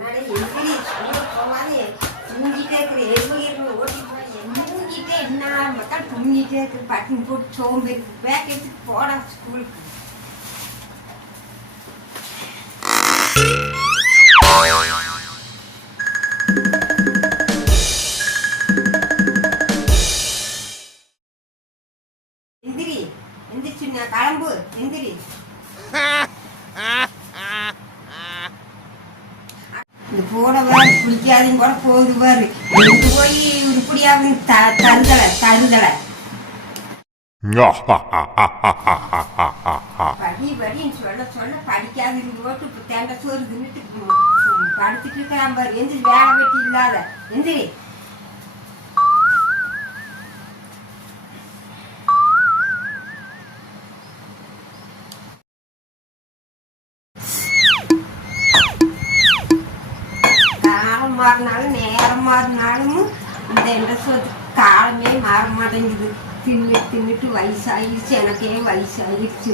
அதனால எதிரி ஸ்கூலுக்கு போகாதே தூங்கிட்டே இருக்கிற எருமையிருந்து ஓட்டி போய் தூங்கிட்டே என்ன மக்கள் தூங்கிட்டே இருக்கு பட்டினி போட்டு சோம்பேறி பேக் எடுத்துட்டு போடா ஸ்கூலுக்கு. எந்திரி எந்திரிச்சு நான் கிளம்பு எந்திரி. இந்த போட வேறு குளிக்காதையும் கூட போகுது பாரு எடுத்து போய் உருப்படியாக தருதலை படி படின்னு சொல்ல சொல்ல படிக்காது இருந்து போட்டு இப்போ தேண்ட சோறு தின்னுட்டு படுத்துட்டு இருக்கிறான் பாரு. எந்திரி வேலை வெட்டி இல்லாத எந்திரி. காலம் மாறினாலும் நேரம் மாறினாலும் இந்த என்ற சோத்து காலமே மாற மாட்டேங்குது. தின்னுட்டு வயசாகிடுச்சு, எனக்கே வயசாகிடுச்சு.